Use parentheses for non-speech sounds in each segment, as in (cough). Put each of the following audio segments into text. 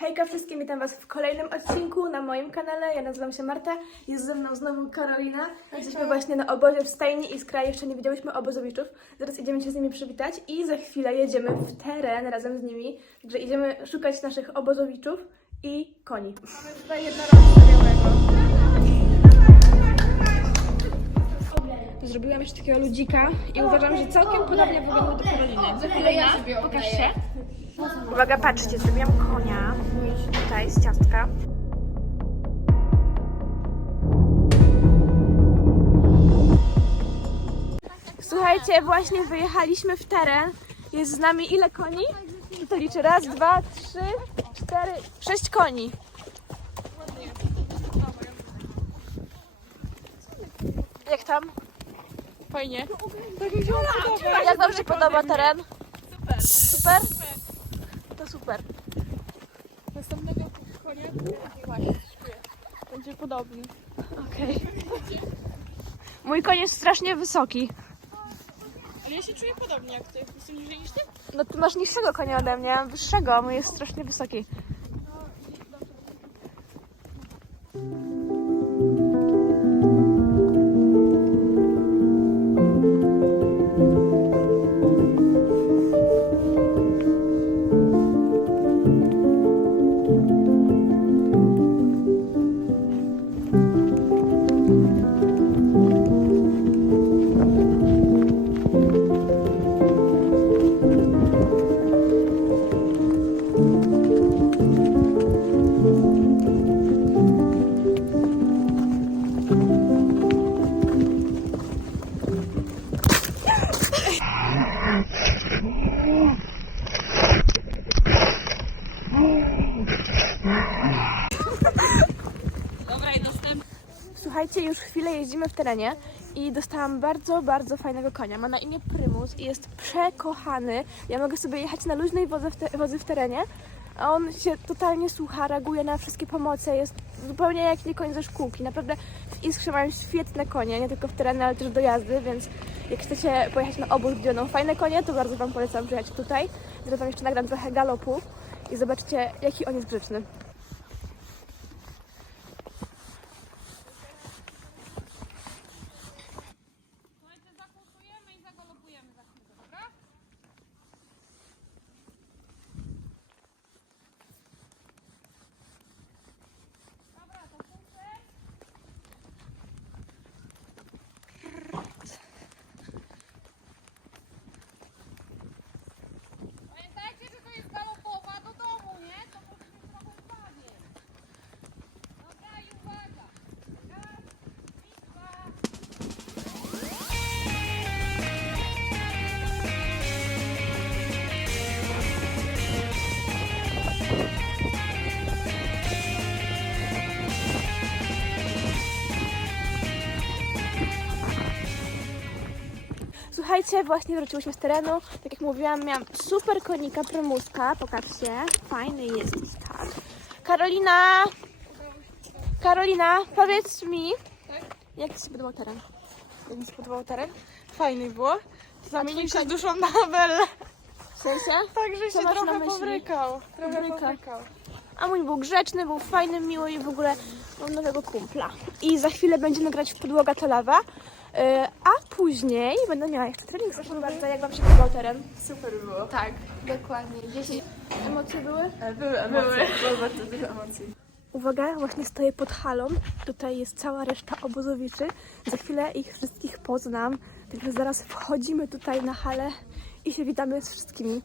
Hejka wszystkim, witam Was w kolejnym odcinku na moim kanale. Ja nazywam się Marta, jest ze mną znowu Karolina. Jesteśmy właśnie na obozie w stajni Iskra, jeszcze nie widziałyśmy obozowiczów. Zaraz idziemy się z nimi przywitać i za chwilę jedziemy w teren razem z nimi. Także idziemy szukać naszych obozowiczów i koni. Mamy tutaj jednorożca białego. Zrobiłam jeszcze takiego ludzika i uważam, że całkiem podobnie wygląda do Karoliny. Karolina, pokaż się. Uwaga, patrzcie, zrobiłam konia tutaj z ciastka. Słuchajcie, właśnie wyjechaliśmy w teren. Jest z nami ile koni? To liczę raz, dwa, trzy, cztery, sześć koni. Jak tam? Fajnie. Jak wam się podoba teren? Super. Super? Super. Następnego konia właśnie szykuję. Będzie podobny. Okej. Mój koń jest strasznie wysoki. Ale ja się czuję podobnie jak ty. Jestem niżej niż ty? No ty masz niższego konia ode mnie, a wyższego, a mój jest strasznie wysoki. Słuchajcie, już chwilę jeździmy w terenie i dostałam bardzo, bardzo fajnego konia. Ma na imię Prymus i jest przekochany. Ja mogę sobie jechać na luźnej wodze w, te, w terenie, a on się totalnie słucha, reaguje na wszystkie pomoce. Jest zupełnie jak nie koń ze szkółki. Naprawdę w Iskrze mają świetne konie, nie tylko w terenie, ale też do jazdy, więc jak chcecie pojechać na obóz, gdzie będą fajne konie, to bardzo Wam polecam przyjechać tutaj. Zaraz jeszcze nagram trochę galopu i zobaczcie, jaki on jest grzeczny. Słuchajcie, właśnie wróciłyśmy z terenu. Tak jak mówiłam, miałam super konika prymuska. Pokażcie. Fajny jest tak. Karolina! Karolina, powiedz mi, jak Ci się podobał teren? Jak mi się podobał teren? Fajny było. Zamienił się z duszą na Abelę. W sensie? Także się masz na trochę myśli? pobrykał. Trochę Pobryka. pobrykał. A mój był grzeczny, był fajny, miły i w ogóle mam nowego kumpla. I za chwilę będziemy grać w podłoga to lawa. Yy, a później będę miała jeszcze trening. Proszę bardzo, jak Wam się podobał teren? Super było. Tak, dokładnie. Dzieci emocje były? Były emocje, było bardzo dużo emocji. Uwaga, właśnie stoję pod halą. Tutaj jest cała reszta obozowiczy. Za chwilę ich wszystkich poznam. Także zaraz wchodzimy tutaj na halę i się witamy z wszystkimi.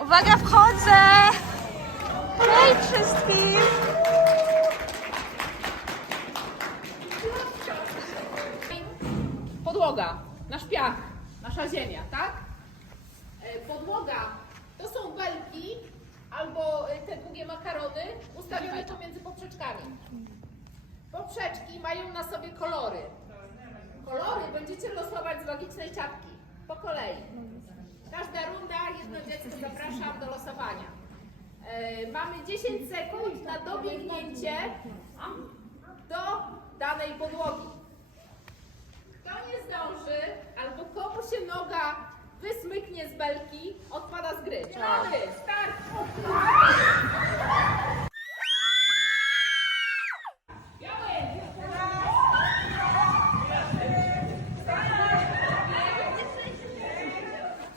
Uwaga, wchodzę! Hej wszystkim! Podłoga, nasz piach, nasza ziemia, tak? E, Podłoga to są belki albo e, te długie makarony ustawione pomiędzy poprzeczkami. Poprzeczki mają na sobie kolory. Kolory będziecie losować z logicznej czapki, po kolei. Każda runda, jedno dziecko zapraszam do losowania. E, Mamy 10 sekund na dobiegnięcie do danej podłogi. Kto nie zdąży, albo komu się noga wysmyknie z belki, odpada z gry. Tak. Mamy, start!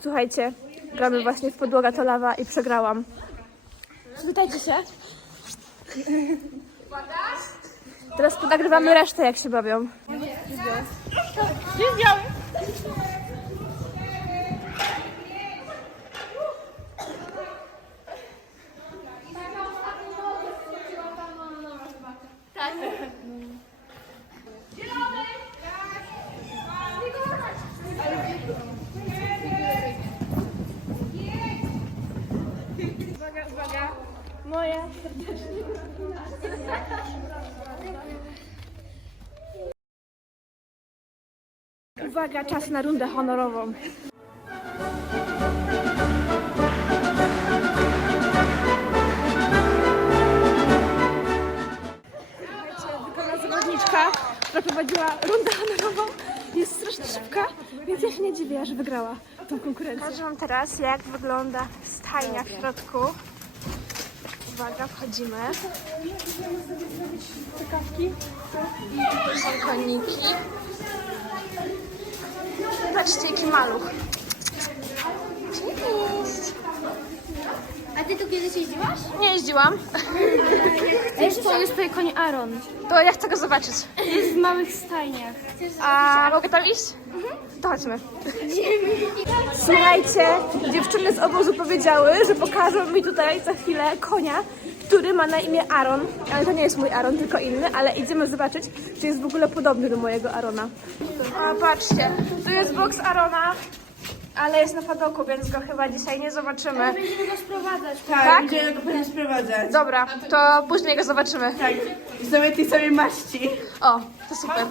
Słuchajcie, gramy właśnie w podłoga to lawa i przegrałam. Przywitajcie się. Teraz nagrywamy resztę, jak się bawią. Yüz yavrum. Uwaga, czas na rundę honorową. Zawodniczka, która prowadziła rundę honorową, jest strasznie szybka, więc ja się nie dziwię, że wygrała tą konkurencję. Pokażę wam teraz, jak wygląda stajnia w środku. Uwaga, wchodzimy. Ciekawki. Tu są koniki. Patrzcie, jaki maluch. Cześć! A ty tu kiedyś jeździłaś? Nie jeździłam. (laughs) To jest tutaj koń Aaron. To ja chcę go zobaczyć. Jest w małych stajniach. A mogę tam iść? To chodźmy. Słuchajcie, dziewczyny z obozu powiedziały, że pokażą mi tutaj za chwilę konia, który ma na imię Aaron. Ale to nie jest mój Aaron, tylko inny, ale idziemy zobaczyć, czy jest w ogóle podobny do mojego Arona. A patrzcie, tu jest boks Arona, ale jest na padoku, więc go chyba dzisiaj nie zobaczymy. Będziemy go sprowadzać. Tak, Tak? będziemy go potem sprowadzać. Dobra, to później go zobaczymy. Tak, i sobie tej samej maści. O, to super.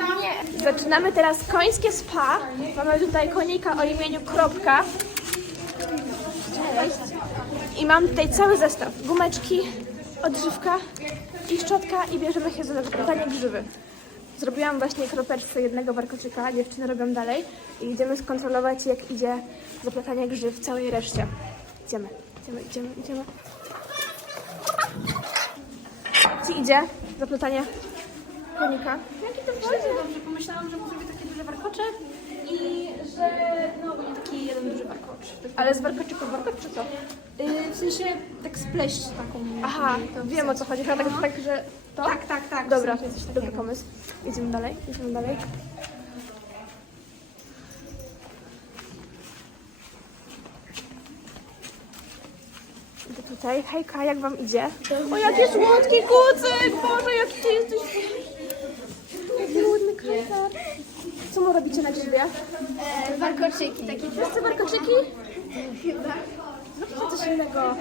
Zaczynamy teraz końskie spa. Mamy tutaj konika o imieniu Kropka. Cześć. I mam tutaj cały zestaw. Gumeczki, odżywka i szczotka i bierzemy się za zapytanie grzywy. Zrobiłam właśnie kropeczce jednego warkoczyka, dziewczyny robią dalej i idziemy skontrolować jak idzie zaplatanie grzyw całej reszcie. Idziemy, idziemy, idziemy, idziemy. Ci idzie zaplatanie konika. Jaki to bardzo dobrze. Pomyślałam, że mu zrobię takie duże warkocze i że no taki jeden duży warkocz. Ale z warkoczyków warkocz czy co? Yy, w sensie tak spleść taką. Aha, wiem o co chodzi. Chyba tak, tak, że to? Tak, tak, tak. Dobra, w sensie coś dobry pomysł. Idziemy dalej, idziemy dalej. Idę tutaj. Hejka, jak wam idzie? O, jaki słodki kucyk! Boże, jaki ty jesteś... Jaki ładny kotar. Co mu robicie na grzybie? Warkoczyki takie. Wszyscy warkoczyki? Zróbcie coś innego.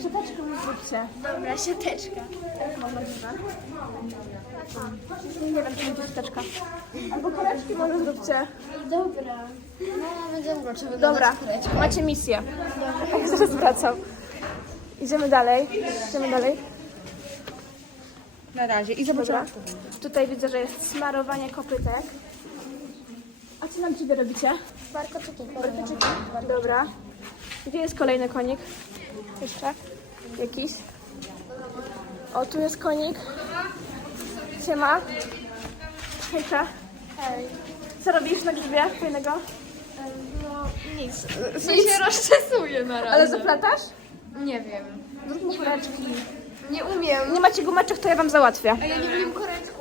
Szczoteczkę mi zróbcie. Dobra, siateczka. Nie wiem, czy będzie szczoteczka. Albo koreczki może zróbcie. Dobra. No, będziemy go, czy Dobra, macie misję. Ja (laughs) zaraz wracam. Idziemy dalej. Idziemy dalej. Na razie. I Dobra. Tutaj widzę, że jest smarowanie kopytek. A co na grzybie robicie? Warkoczyki. Warkoczyki. Dobra. Gdzie jest kolejny konik? Jeszcze? Jakiś? O, tu jest konik. Siema. Hejka. Hej. Co robisz na grzybie fajnego? No nic. Mi się rozczesuje na razie. Ale zaplatasz? Nie wiem. Zrób mi koreczki. Nie umiem. Nie macie gumeczek, to ja wam załatwię. A ja nie umiem koreczków.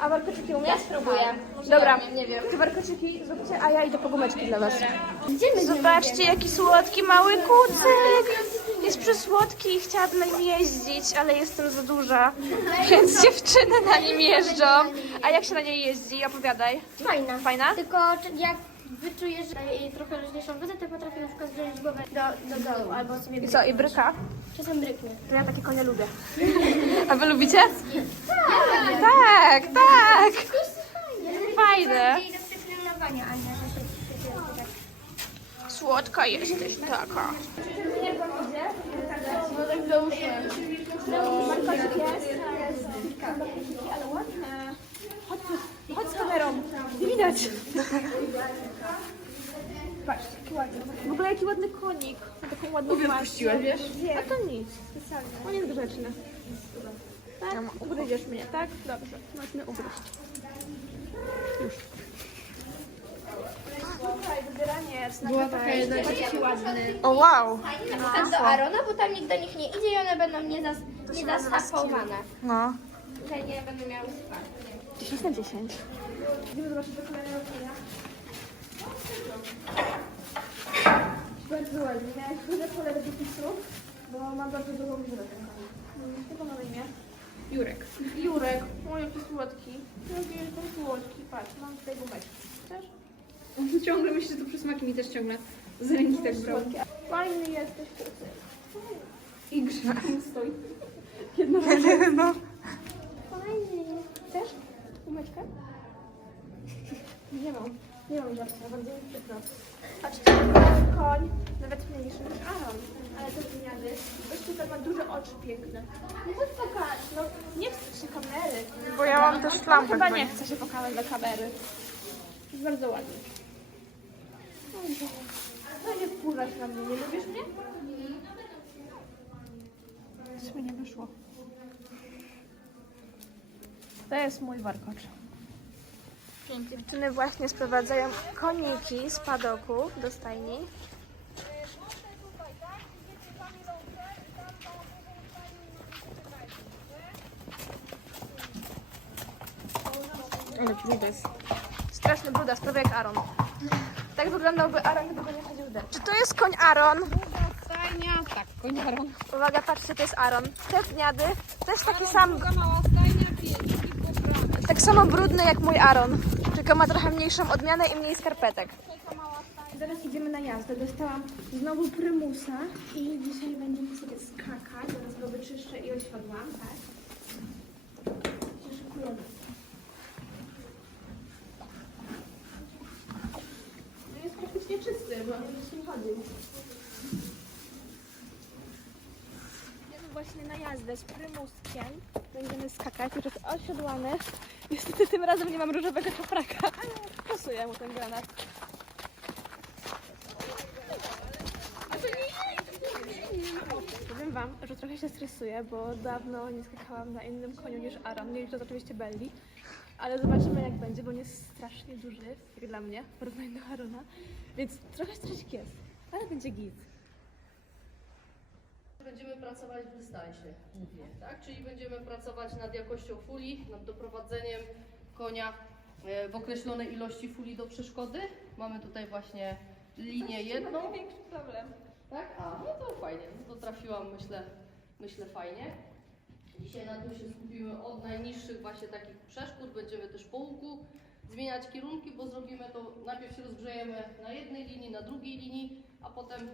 A warkoczyki umiesz? Ja spróbuję. Może Dobra, ja umiem, nie wiem. Ty warkoczyki zróbcie, a ja idę po gumeczki dla was. Zobaczcie, jaki słodki mały kucyk. Jest przysłodki i chciałabym na nim jeździć, ale jestem za duża, (laughs) więc dziewczyny na nim jeżdżą. A jak się na niej jeździ? Opowiadaj. Fajna. Fajna? Tylko jak wyczujesz że jej trochę luźniejszą wodę, to potrafię na przykład wziąć głowę do, do dołu albo sobie I co, i bryka? Czasem bryknie. To ja takie konie lubię. (laughs) A wy lubicie? Tak, tak. Fajne. I do przeklinowania, a nie, że się się- tak. Słodka jesteś taka. Markocik jest, jest ale ładne. Chodź, tu, chodź z kamerą. Nie widać. Patrzcie, jaki ładny. W ogóle jaki ładny konik. Ma taką ładną Puściłaś, wiesz? A to nic. Specjalnie. On jest grzeczny. Tak? Ugryziesz mnie, tak? Dobrze. Masz mnie ugryźć. Już. Tutaj wybieranie Była taka jedna taki ładny. O wow! Na przykład do Arona, bo tam nikt do nich nie idzie i one będą nie, zas, nie zaskapowane. No. Że nie będą miały spać. 10 na 10. Idziemy zobaczyć do kolejnego konia. Bardzo ładnie. Miałem duże pole do dopisu, bo mam bardzo dużą liczbę ten konia. Tego ma na imię? Jurek. Jurek. O, jaki słodki. Jaki jest słodki. Patrz, mam tutaj gumeczki. Chcesz? (laughs) On ciągle myśli, że to przysmaki mi też ciągle z ręki tak brał. Fajny jesteś, kucy. I grze. (laughs) Stoi. (laughs) No. Fajny. Chcesz? Gumeczkę? Nie mam. Nie mam żarcia, bardzo mi przykro. Patrzcie, koń, nawet mniejszy niż Aaron, ale to gniady. Weź tutaj ma duże oczy piękne. Nie chodź pokaż, no nie wstydź się kamery. Bo ja mam też lampę. chyba nie chce się pokazać do kamery. Jest bardzo ładny. No nie wkurzasz na mnie, nie lubisz mnie? Coś mi nie wyszło. To jest mój warkocz. Dziewczyny właśnie sprowadzają koniki z padoków do stajni. Ale brudas. Straszny brudas, prawie jak Aaron. Tak wyglądałby Aaron, gdyby nie chodził deszcz. Czy to jest koń Aaron? Stajnia, tak, koniaron. Uwaga, patrzcie, to jest Aaron. Te gniady, też taki sam, mała stajnia, pobrane. tak samo brudny jak mój Aaron. Tylko ma trochę mniejszą odmianę i mniej skarpetek. Zaraz idziemy na jazdę. Dostałam znowu prymusa i dzisiaj będziemy sobie skakać. Zaraz go wyczyszczę i osiodłam, tak? Się. No jest praktycznie czysty, bo on już nie chodził. Właśnie na jazdę z prymuskiem. Będziemy skakać, już jest osiodłany. Niestety tym razem nie mam różowego czapraka, ale pasuje mu ten granat. Powiem wam, że trochę się stresuję, bo dawno nie skakałam na innym koniu niż Aram. Nie licząc oczywiście Belli. Ale zobaczymy jak będzie, bo on jest strasznie duży, jak dla mnie, w porównaniu do Arona. Więc trochę stresik jest, ale będzie git. Będziemy pracować w dystansie głównie, tak? Czyli będziemy pracować nad jakością fuli, nad doprowadzeniem konia e, w określonej ilości fuli do przeszkody. Mamy tutaj właśnie linię jedną. Największy problem. Tak? A, no to fajnie, no to trafiłam, myślę, myślę fajnie. Dzisiaj na tym się skupimy od najniższych właśnie takich przeszkód. Będziemy też po łuku zmieniać kierunki, bo zrobimy to, najpierw się rozgrzejemy na jednej linii, na drugiej linii, a potem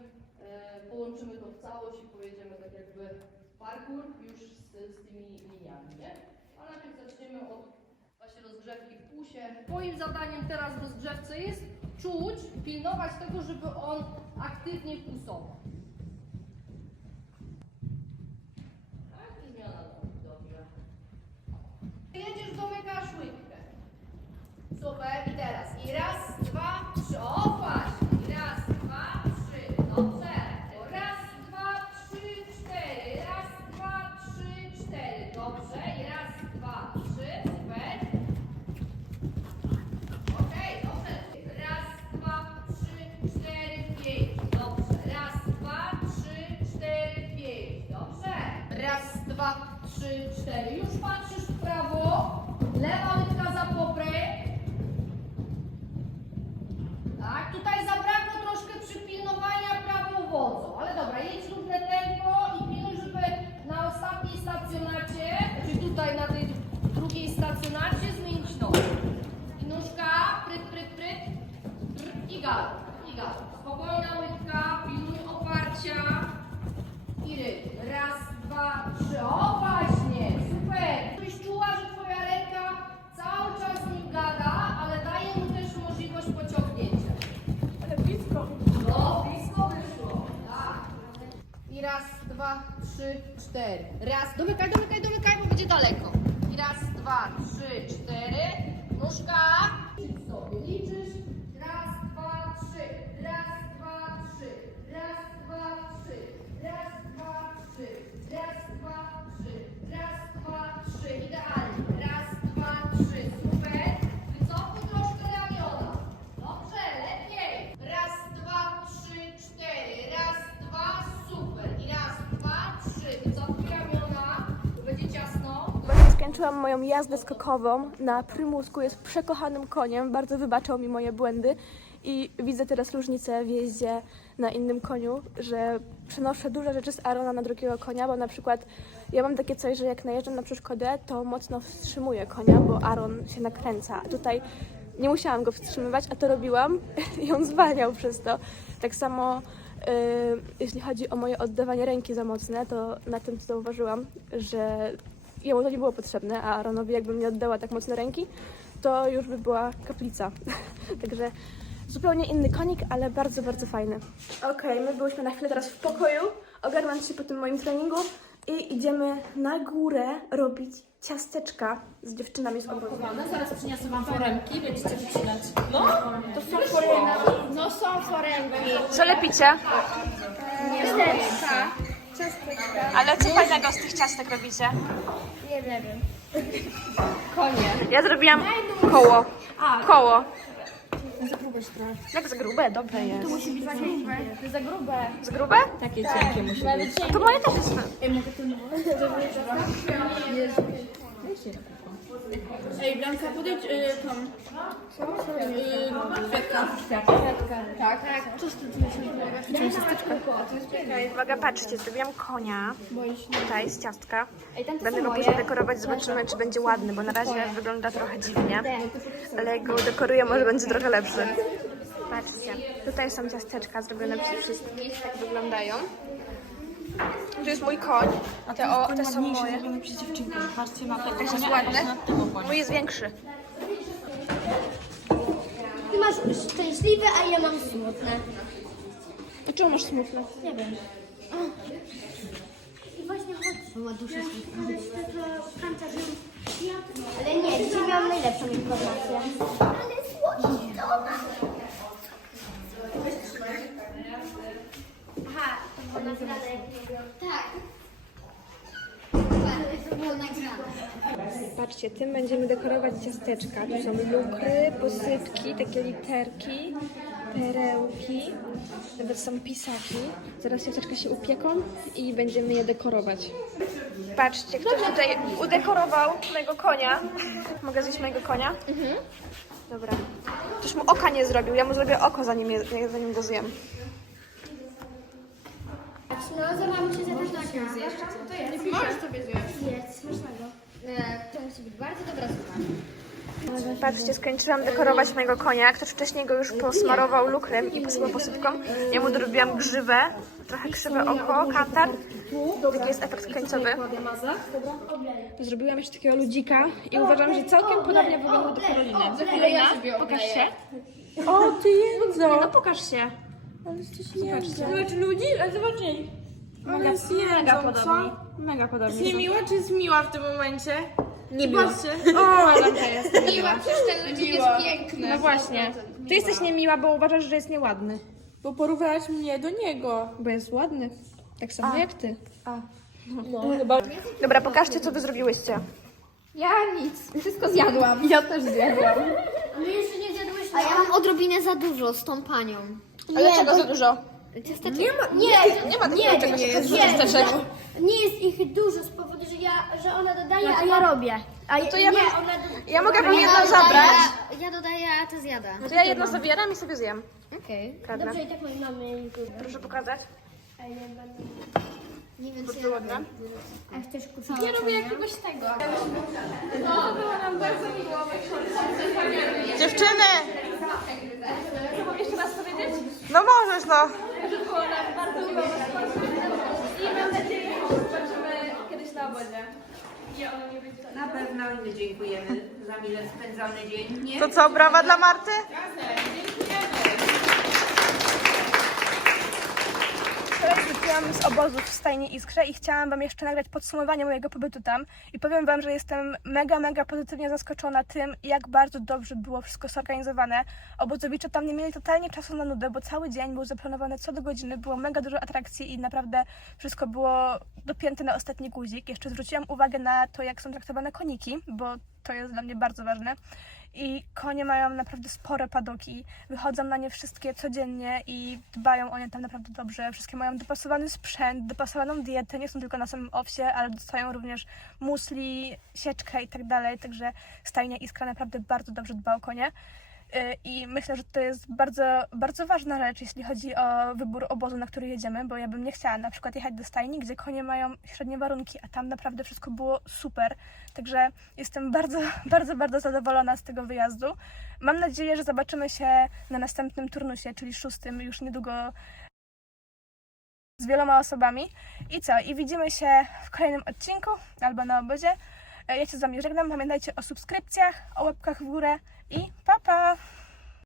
połączymy to w całość i pojedziemy tak jakby parkour już z, z tymi liniami, nie? A najpierw zaczniemy od właśnie rozgrzewki w pulsie. Moim zadaniem teraz rozgrzewce jest czuć, pilnować tego, żeby on aktywnie pulsował. Tak? I zmiana dobrze. Jedziesz, domykasz łydkę. Super, i teraz. I raz, dwa, trzy. O, właśnie. I raz, dwa, trzy. Dobrze. Raz, Raz, dwa, trzy. Raz, dwa, trzy. Raz, dwa, trzy. Idealnie. Raz, dwa, trzy. Super. Wycofuj troszkę ramiona. Dobrze, lepiej. Raz, dwa, trzy, cztery. Raz, dwa, super. I raz, dwa, trzy. Wycofuj ramiona. Będzie ciasno. Skończyłam moją jazdę skokową na prymusku, jest przekochanym koniem, bardzo wybaczał mi moje błędy i widzę teraz różnicę w jeździe na innym koniu, że przenoszę duże rzeczy z Arona na drugiego konia, bo na przykład ja mam takie coś, że jak najeżdżam na przeszkodę, to mocno wstrzymuję konia, bo Aaron się nakręca. A tutaj nie musiałam go wstrzymywać, a to robiłam (laughs) i on zwalniał przez to. Tak samo yy, jeśli chodzi o moje oddawanie ręki za mocne, to na tym zauważyłam, że jemu to nie było potrzebne, a Aaronowi jakbym nie oddała tak mocno ręki, to już by była kaplica. (laughs) Także zupełnie inny konik, ale bardzo, bardzo fajny. Okej, my byliśmy na chwilę teraz w pokoju, ogarnąć się po tym moim treningu i idziemy na górę robić ciasteczka z dziewczynami z obozu. Zaraz przyniosę wam foremki, będziecie wycinać. No, To są foremki. No są foremki. Co lepicie? Ciasteczka. Ale co fajnego z tych ciastek robicie? Nie wiem. Ja zrobiłam koło. Koło. Jak za grube? Dobre jest. Za grube. Za grube? Takie cienkie musi być. To moje też jest. Ej, (laughs) Blanka, podejdź y, tą. Y, kwiatka. Tak. Uwaga, patrzcie, zrobiłam konia. Tutaj z ciastka. Ej, tam Będę go później dekorować, zobaczymy, czy będzie ładny, bo na razie wygląda trochę dziwnie. Ale jak go dekoruję, może będzie trochę lepszy. Patrzcie, tutaj są ciasteczka zrobione przez wszystkich, tak wyglądają. Tu jest mój koń, te, o, te są moje. Patrzcie na Tak jest ładny. Mój jest większy. Ty masz szczęśliwe, a ja mam smutne. A czemu masz smutne? Nie wiem. I właśnie chodź. Ma duszę Ale nie, dzisiaj miałam najlepszą informację. Ale słodzisto. Aha, to było nagrane. Tak. To było nagrane. Patrzcie, tym będziemy dekorować ciasteczka. Tu są lukry, posypki, takie literki, perełki, nawet są pisaki. Zaraz ciasteczka się upieką i będziemy je dekorować. Patrzcie, ktoś tutaj udekorował mojego konia. Mogę zjeść mojego konia? Mhm. Dobra. Ktoś mu oka nie zrobił, ja mu zrobię oko zanim, je, zanim go zjem. No, za mamu się zjadać na zjeść. To jest. Możesz sobie zjeść. Jest, smacznego. To musi być bardzo dobra zupa. Patrzcie, skończyłam dekorować mojego konia. Ktoś wcześniej go już posmarował lukrem i posypał posypką. Ja mu dorobiłam grzywę, trochę krzywe oko, kantar. Taki jest efekt końcowy. Zrobiłam jeszcze takiego ludzika i uważam, że całkiem podobnie wygląda do Karoliny. Karolina, pokaż się. O, ty jedzą. No pokaż się. Zobacz ludzi, ale zobacz jej. Ona jest jedzą, co? Mega podobnie. Jest niemiła czy jest miła w tym momencie? Nie (laughs) miła. O, Miła, przecież ten ludzik jest piękny. No właśnie. Ty jesteś niemiła, bo uważasz, że jest nieładny. bo porównałaś mnie do niego. Bo jest ładny. Tak samo jak ty. No, chyba. Dobra, pokażcie, co wy zrobiłyście. Ja nic. Wszystko zjadłam. Ja też zjadłam. My jeszcze nie zjadłyśmy. A ja mam odrobinę za dużo z tą panią. Ale czego za dużo? Ciasteczek. Nie ma, nie, Nie ma nie, takiego czegoś nie, jak nie, ciasteczek. nie jest ich dużo z powodu, że, ja, że ona dodaje, a ja robię. A to ja nie, bym- ona do... Ja mogę wam ja jedno dodaję, zabrać. Ja dodaję, a ty zjada. To ja jedno zabieram i sobie zjem. Okej. Dobrze, i tak my mamy YouTube. Proszę pokazać. Nie wiem, co ja robię. A chcesz? Ja robię jakiegoś tego. Dziewczyny! Mogę jeszcze raz powiedzieć? No możesz, no. I mam nadzieję, że zobaczymy kiedyś na obozie. Na pewno i my dziękujemy za mile spędzony dzień. Nie? To co, brawa dla Marty? Wczoraj wróciłam z obozu w Stajni Iskrze i chciałam Wam jeszcze nagrać podsumowanie mojego pobytu tam. I powiem Wam, że jestem mega, mega pozytywnie zaskoczona tym, jak bardzo dobrze było wszystko zorganizowane. Obozowicze tam nie mieli totalnie czasu na nudę, bo cały dzień był zaplanowany co do godziny, było mega dużo atrakcji i naprawdę wszystko było dopięte na ostatni guzik. Jeszcze zwróciłam uwagę na to, jak są traktowane koniki, bo to jest dla mnie bardzo ważne. I konie mają naprawdę spore padoki. Wychodzą na nie wszystkie codziennie i dbają o nie tam naprawdę dobrze. Wszystkie mają dopasowany sprzęt, dopasowaną dietę, nie są tylko na samym owsie, ale dostają również musli, sieczkę i tak dalej, także stajnia Iskra naprawdę bardzo dobrze dba o konie. Y, I myślę, że to jest bardzo, bardzo ważna rzecz, jeśli chodzi o wybór obozu, na który jedziemy, bo ja bym nie chciała na przykład jechać do stajni, gdzie konie mają średnie warunki, a tam naprawdę wszystko było super. Także jestem bardzo, (laughs) bardzo, bardzo zadowolona z tego wyjazdu. Mam nadzieję, że zobaczymy się na następnym turnusie, czyli szóstym, już niedługo z wieloma osobami. I co? I widzimy się w kolejnym odcinku albo na obozie. E, Ja się z Wami żegnam. Pamiętajcie o subskrypcjach, o łapkach w górę i pa pa!